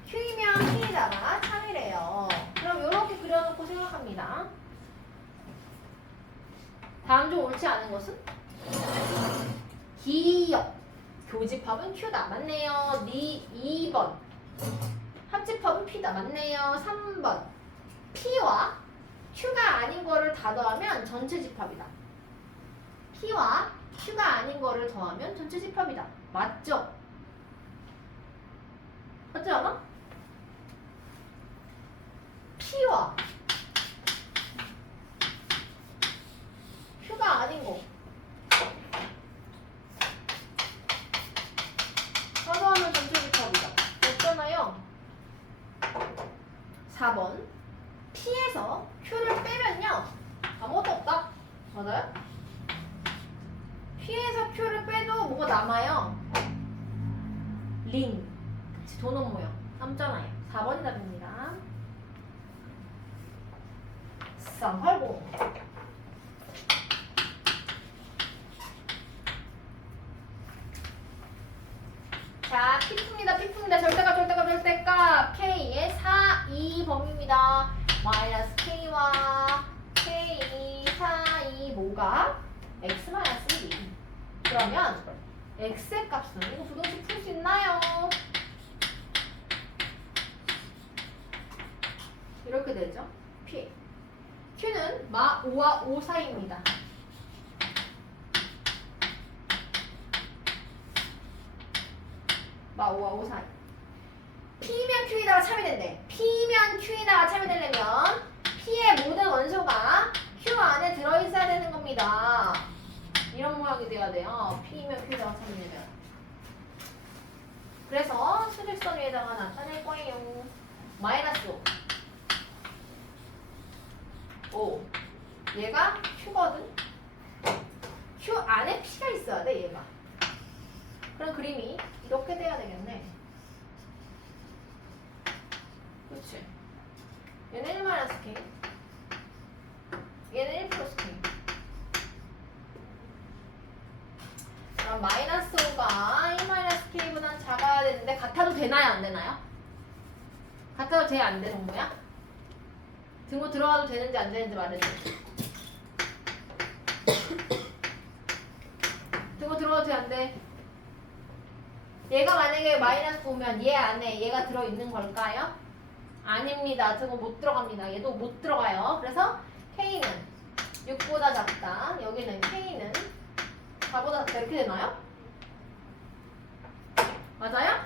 Q이면 P에다가 참이래요. 그럼 이렇게 그려놓고 생각합니다. 다음 중 옳지 않은 것은? 기역. 교집합은 Q다. 맞네요. 2번. 합집합은 P다. 맞네요. 3번. P와 Q가 아닌 거를 다 더하면 전체 집합이다. P와 Q가 아닌 거를 더하면 전체 집합이다. 맞죠? 맞지 않아? P와 Q가 아닌 거 남아요? 링. 그치, 도넛 모양. 남잖아요. 4번이 답입니다. 380. 자, P입니다. 절대값. K의 4, 2 범위입니다. 마이너스 K와 K, 4, 2 뭐가? X 마이너스 2. 그러면 X의 값은 이거 부등식 풀 수 있나요? 이렇게 되죠. P. Q는 마 5와 5 사이입니다. 마 5와 5 사이. P면 Q에다가 참이 된대. P면 Q에다가 참이 되려면 P의 모든 원소가 Q 안에 들어있어야 되는 겁니다. 이런 모양이 돼야 돼요. P면 Q에다가 참이 되면. 그래서 수직선 위에다가 나타낼 거예요. 마이너스 5. 얘가 Q거든. Q 안에 P가 있어야 돼, 얘가. 그럼 그림이 이렇게 돼야 되겠네. 그치? 얘는 1 마이너스 K. 얘는 1 플러스 K. 그럼 마이너스 5가 1 마이너스 K보단 작아야 되는데 같아도 되나요? 안 되나요? 같아도 돼? 안 돼? 정도야? 등호 들어가도 되는지 안 되는지 말해줘. 등호 들어가도 돼? 안 돼? 얘가 만약에 마이너스 5면 얘 안에 얘가 들어있는 걸까요? 아닙니다. 등호 못 들어갑니다. 얘도 못 들어가요. 그래서 K는 6보다 작다. 여기는 K는 4보다 작다. 이렇게 되나요? 맞아요?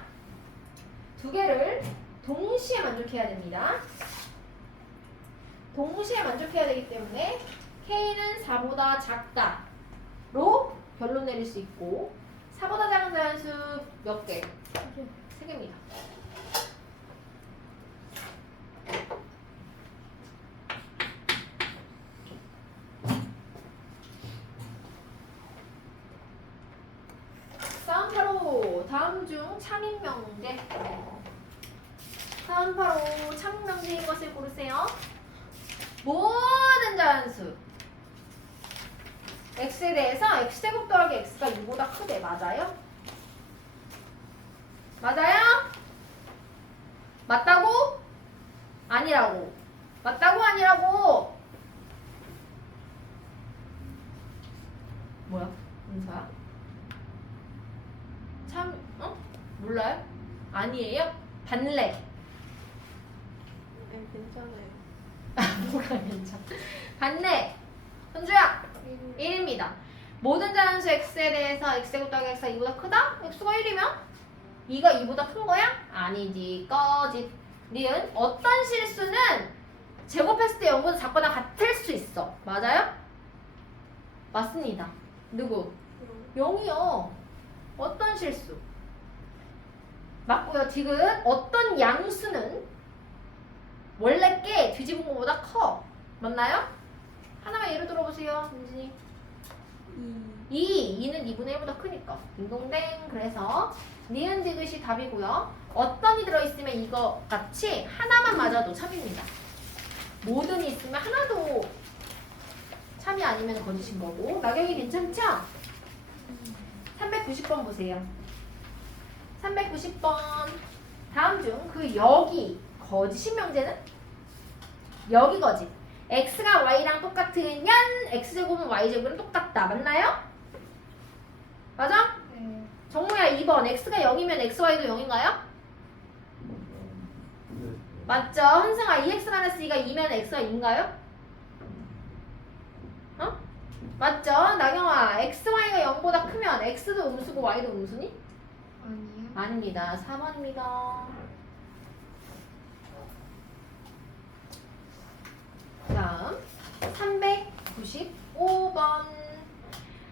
두 개를 동시에 만족해야 됩니다. 동시에 만족해야 되기 때문에 K는 4보다 작다로 결론 내릴 수 있고 4보다 작은 자연수 몇 개? 3개입니다. 다음 다음 중 참인 명제. 다음 바로 참인 명제인 것을 고르세요. 모든 자연수 x에 대해서 x제곱 더하기 x가 6보다 크대. 맞아요? 맞아요? 맞다고? 아니라고. 맞다고? 아니라고? 뭐야? 은서야? 참, 몰라요? 아니에요? 반래. 네, 괜찮아요. 뭐가 괜찮아? 반래. 현주야! 1입니다. 모든 자연수 x에 대해서 x제곱 더하기 x가 2보다 크다? x가 1이면 2가 2보다 큰 거야? 아니지. 꺼짓. 니은 어떤 실수는 제곱했을 때 0보다 작거나 같을 수 있어. 맞아요? 맞습니다. 누구? 0이요. 어떤 실수? 맞고요. 디귿 어떤 양수는 원래 게 뒤집은 것보다 커. 맞나요? 하나만 예를 들어보세요. 민진이. 2는 2분의 1보다 크니까. 딩동댕. 그래서 니은 디귿이 답이고요. 어떤 이 들어있으면 이거 같이 하나만 맞아도 참입니다. 모든이 있으면 하나도 참이 아니면 거짓인 거고. 나경이 괜찮죠? 390번 보세요. 390번. 다음 중 그 여기 거짓인 명제는? 여기 거짓. x가 y랑 똑같으면 x제곱은 y제곱은 똑같다. 맞나요? 맞아? 네. 정모야 2번. x가 0이면 xy도 0인가요? 맞죠? 현승아 2x-2가 2면 x가 2인가요? 어? 맞죠? 나경아 xy가 0보다 크면 x도 음수고 y도 음수니? 아니요. 아닙니다. 4번입니다. 다음 395번.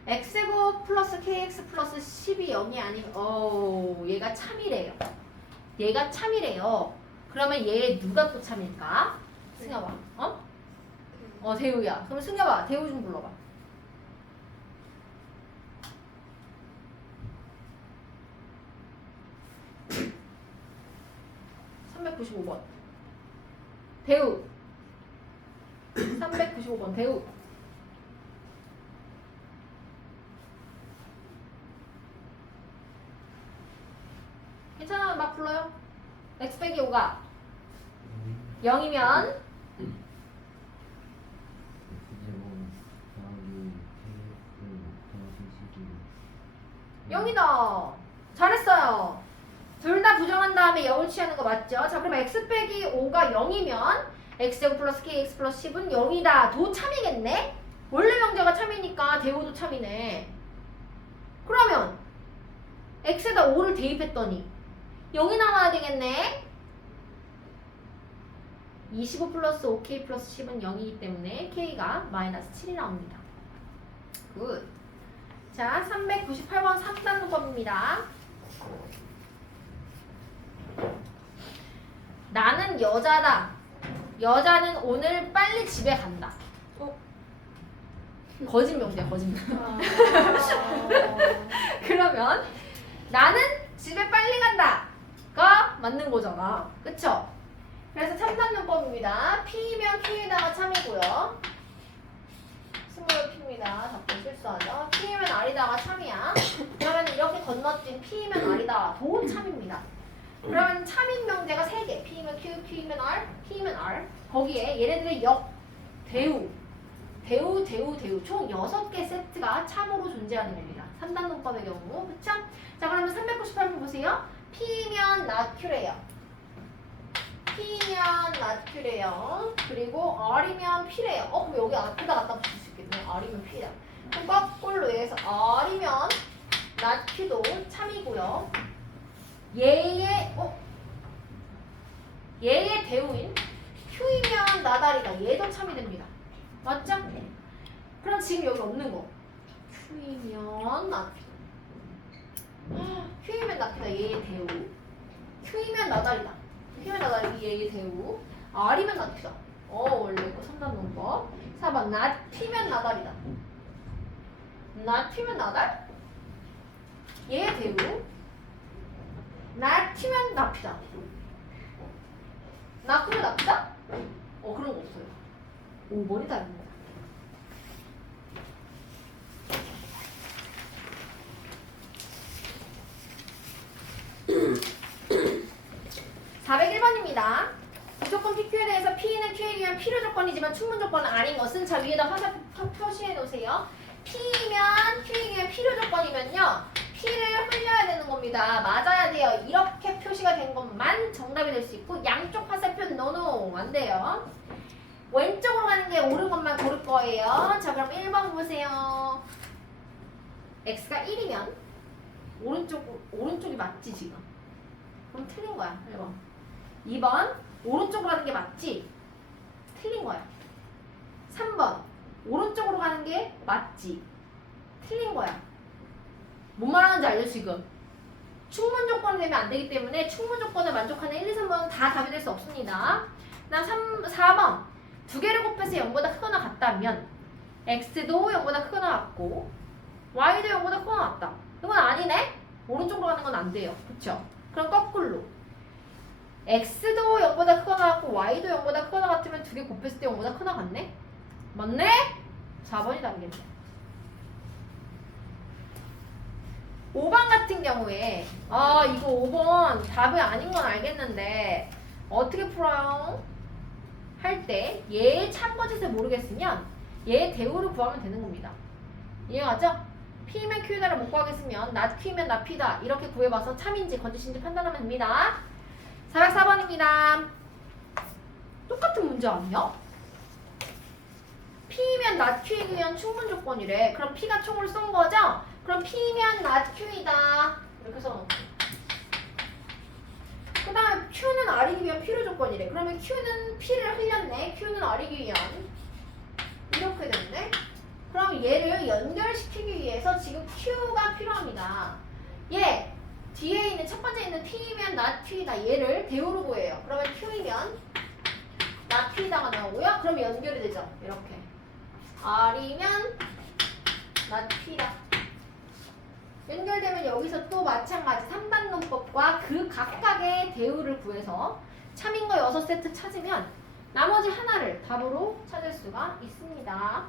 x제곱 플러스 kx 플러스 10이 0이 아니면 얘가 참이래요. 얘가 참이래요. 그러면 얘 누가 또 참일까? 승엽아. 대우야. 그럼 승엽아 대우 좀 불러봐. 395번. 대우. 395번 대우. 괜찮아, 막 불러요. x 빼기 5가 0이면 X제곱 더하기 KX 더하기 12 0이다. 잘했어요. 둘 다 부정한 다음에 0을 취하는 거 맞죠? 자, 그럼 x 빼기 5가 0이면 x제곱 플러스 kx 플러스 10은 0이다. 도 참이겠네? 원래 명제가 참이니까 대우도 참이네. 그러면 x에다 5를 대입했더니 0이 나와야 되겠네? 25 플러스 5k 플러스 10은 0이기 때문에 k가 마이너스 7이 나옵니다. 굿. 자, 398번 3단 문법입니다. 나는 여자다. 여자는 오늘 빨리 집에 간다. 거짓 명제야, 거짓 명제. 그러면 나는 집에 빨리 간다가 맞는 거잖아. 그쵸? 그래서 3단 문법입니다. P면 Q에다가 참이고요. 스몰 P입니다. 자꾸 실수하죠. P면 R에다가 참이야. 그러면 이렇게 건너뛴 P면 R이다. 도 참입니다. 그러면 참인 명제가 3개. P면 Q, Q면 R, P면 R. 거기에 얘네들의 역, 대우, 총 6개 세트가 참으로 존재하는 겁니다. 3단 문법의 경우. 그쵸? 자, 그러면 398번 보세요. P면 not Q래요. P면 not Q래요. 그리고 R이면 P래요. 그럼 여기 앞에다 갖다 붙일 수 있겠네. R이면 P다. 그럼 거꾸로 해서 R이면 not Q도 참이고요. 얘의 대우인 Q이면 나다리다. 얘도 참이 됩니다. 맞죠? 그럼 지금 여기 없는 거. Q이면 나피다. Q이면 나피다. 얘의 대우. Q이면 나다리다. Q이면 나다리 얘의 대우. R이면 나피다. 원래 있고 3단 문법. 4번 나피면 나다리다. 나피면 나달? 얘의 대우. 나피면 나피다. 나피면 나피다? 그런 거 없어요. 5번이 답입니다. 401번입니다. 무조건 PQ에 대해서 P는 Q에 의한 필요 조건이지만 충분 조건은 아닌 것은 자 위에다 화살표 표시해 놓으세요. P면 Q에 의한 필요 조건이면요. P를 흘려야 되는 겁니다. 맞아야 돼요. 이렇게 표시가 된 것만 정답이 될 수 있고 양쪽 화살표 노노 안 돼요. 왼쪽으로 가는 게 옳은 것만 고를 거예요. 자, 그럼 1번 보세요. x가 1이면 오른쪽이 맞지 지금? 그럼 틀린 거야. 1번. 2번 오른쪽으로 가는 게 맞지? 틀린 거야. 3번 오른쪽으로 가는 게 맞지? 틀린 거야. 뭔 말하는지 알죠 지금? 충분 조건이 되면 안 되기 때문에 충분 조건을 만족하는 1, 2, 3번은 다 답이 될 수 없습니다. 그다음 4번 두 개를 곱해서 0보다 크거나 같다면 x도 0보다 크거나 같고 y도 0보다 크거나 같다. 이건 아니네? 오른쪽으로 가는 건 안 돼요. 그쵸? 그럼 거꾸로 x도 0보다 크거나 같고 y도 0보다 크거나 같으면 두 개 곱했을 때 0보다 크거나 같네? 맞네? 4번이 답이겠네. 5번 같은 경우에 이거 5번 답이 아닌 건 알겠는데 어떻게 풀어요? 할 때 얘의 참거짓을 모르겠으면 얘의 대우를 구하면 되는 겁니다. 이해가죠? P면 Q다를 못 구하겠으면 not Q면 not P다 이렇게 구해봐서 참인지 거짓인지 판단하면 됩니다. 404번입니다. 똑같은 문제 아니야? P면 not Q에 의한 충분 조건이래. 그럼 P가 총을 쏜 거죠? 그럼 P면 not Q이다. 이렇게 써놓고. 그 다음에 Q는 R이기 위한 필요 조건이래. 그러면 Q는 P를 흘렸네. Q는 R이기 위한. 이렇게 됐네. 그럼 얘를 연결시키기 위해서 지금 Q가 필요합니다. 얘 뒤에 있는 첫 번째 있는 P면 not Q이다. 얘를 대우로 구해요. 그러면 Q이면 not Q이다가 나오고요. 그럼 연결이 되죠. 이렇게. R이면 not P다. 연결되면 여기서 또 마찬가지 3단 문법과 그 각각의 대우를 구해서 참인 거 6세트 찾으면 나머지 하나를 답으로 찾을 수가 있습니다.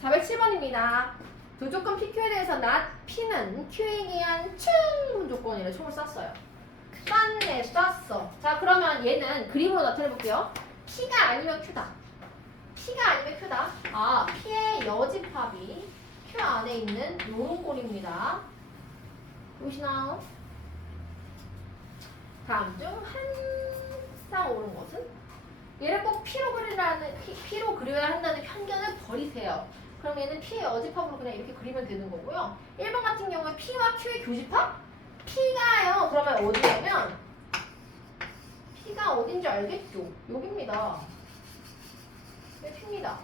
자, 407번입니다. 두 조건 PQ에 대해서 not P는 Q에 의한 충분 조건이래. 총을 쐈어요. 쐈어. 자, 그러면 얘는 그림으로 나타내볼게요. P가 아니면 Q다. P가 아니면 Q다. 아, P의 여집합이 Q 안에 있는 요런 꼴입니다. 보시나요? 다음 중 항상 옳은 것은? 얘를 꼭 P로 그려야 한다는 편견을 버리세요. 그럼 얘는 P의 여집합으로 그냥 이렇게 그리면 되는 거고요. 1번 같은 경우에 P와 Q의 교집합? P가요. 그러면 어디냐면 P가 어딘지 알겠죠? 여기입니다. 네, P입니다.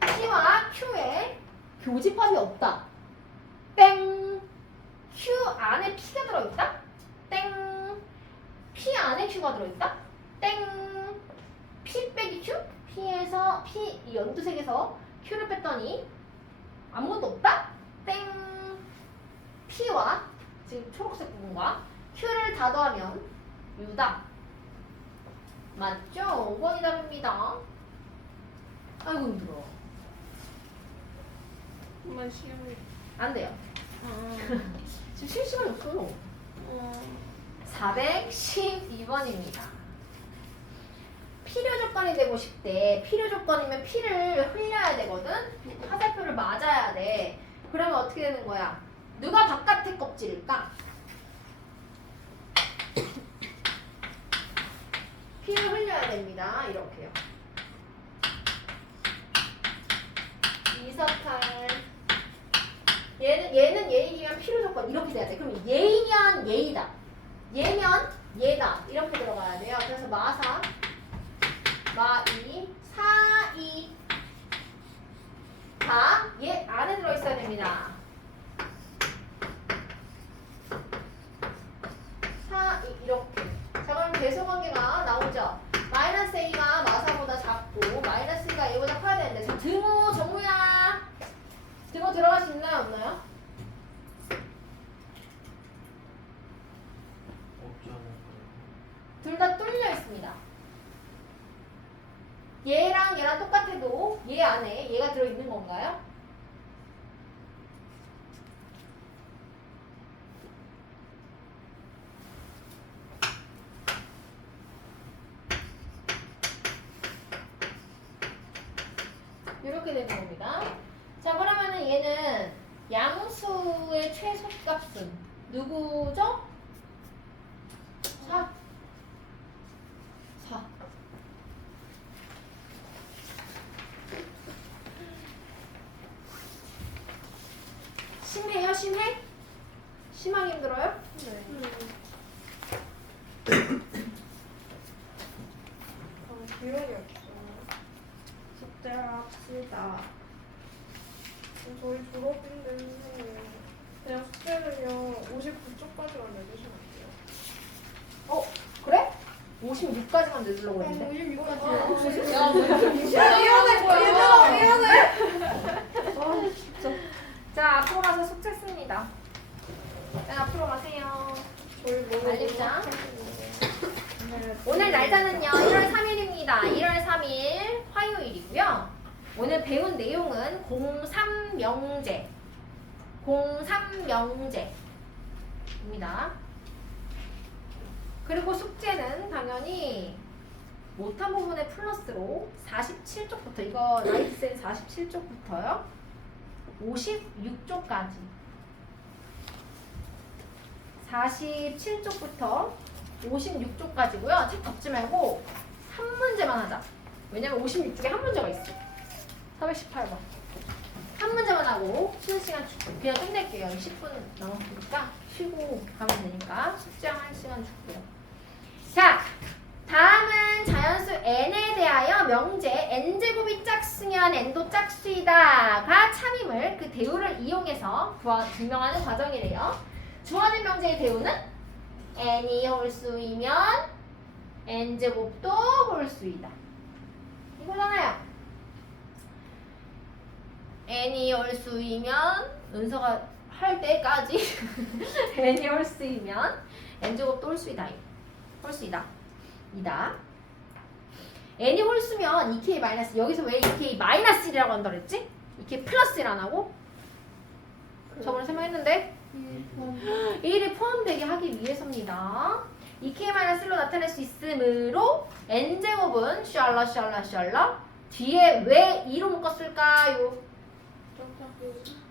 P와 Q의 교집합이 없다. 땡. Q 안에 P가 들어있다. 땡. P 안에 Q가 들어있다. 땡. P 빼기 Q? P에서 P 이 연두색에서 Q를 뺐더니 아무것도 없다? 땡. P와 지금 초록색 부분과 Q를 다 더하면 U다. 맞죠? 5번이 답입니다. 아이고 힘들어. 정말 시험이. 안 돼요. 지금 쉴 시간이 없어요. 어. 412번입니다. 필요 조건이 되고 싶대. 필요 조건이면 P를 흘려야 되거든. 화살표를 맞아야 돼. 그러면 어떻게 되는 거야? 누가 바깥의 껍질일까? P를 흘려야 됩니다. 이렇게요. 2, 4, 8. 얘는 예이면 필요 조건 이렇게 돼야 돼. 그럼 예이면 예이다. 얘면 얘다. 이렇게 들어가야 돼요. 그래서 마사, 마이, 사이 다 얘 안에 들어있어야 됩니다. 사이 이렇게. 자, 그럼 배수관계가 나오죠. 마이너스 A가 마사보다 작고 마이너스 E가 A보다 커야 되는데. 자, 등호 정우야. 등호 들어갈 수 있나요? 없나요? 없지 않을까요? 둘 다 뚫려 있습니다. 얘랑 얘랑 똑같아도 얘 안에 얘가 들어있는 건가요? 이렇게 되는 겁니다. 자, 그러면은 얘는 양수의 최소값은 누구죠? 4. 4. 심해요? 심해? 심하게 힘들어요? 네. 기억이 없어. 숙제를 합시다. 저희 졸업인데 그냥 숙제를요 59쪽까지만 내주시면 안 돼요? 어? 그래? 56까지만 내주려고 했는데 56까지. 야, 뭐 미안해. 진짜. 자, 앞으로 가서 숙제 씁니다. 네, 앞으로 가세요. 저희 뭐 알림장. 오늘 날짜는요 1월 3일입니다. 1월 3일 화요일이고요. 오늘 배운 내용은 03명제 03명제입니다. 그리고 숙제는 당연히 못한 부분의 플러스로 47쪽부터 이거 나이트센 47쪽부터요 56쪽까지 47쪽부터 56쪽까지고요. 책 덮지 말고 한 문제만 하자. 왜냐면 56쪽에 한 문제가 있어. 418번. 한 문제만 하고 쉬는 시간 그냥 끝낼게요. 10분 남았으니까 쉬고 가면 되니까 숙제할 시간 줄게요. 자, 다음은 자연수 n에 대하여 명제 n제곱이 짝수면 n도 짝수이다가 참임을 그 대우를 이용해서 증명하는 과정이래요. 주어진 명제의 대우는 n이 홀수이면 n제곱도 홀수이다. 이거잖아요. n이 홀수이면 은서가 할 때까지 n이 홀수이면 n제곱도 홀수이다. 홀수이다. 이다. n이 홀수면 2k 마이너스 여기서 왜 2k 마이너스 1이라고 한다 그랬지? 2k 플러스 1 안 하고? 저번에 설명했는데 1이 포함되게 하기 위해서입니다. 2k 마이너스 1로 나타낼 수 있으므로 n제곱은 샬라 뒤에 왜 2로 묶었을까요?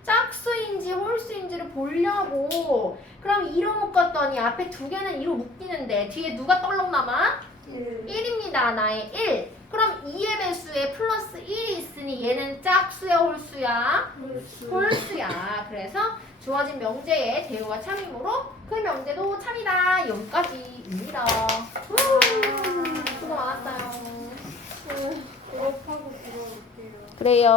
짝수인지 홀수인지를 보려고. 그럼 2로 묶었더니 앞에 두 개는 2로 묶이는데 뒤에 누가 떨렁 남아? 1입니다. 나의 1. 그럼 2의 배수에 플러스 1이 있으니 얘는 짝수야 홀수야? 홀수야. 그래서 주어진 명제의 대우가 참이므로 그 명제도 참이다. 여기까지입니다. 수고 많았어요. 졸업하고 들어올게요. 그래요.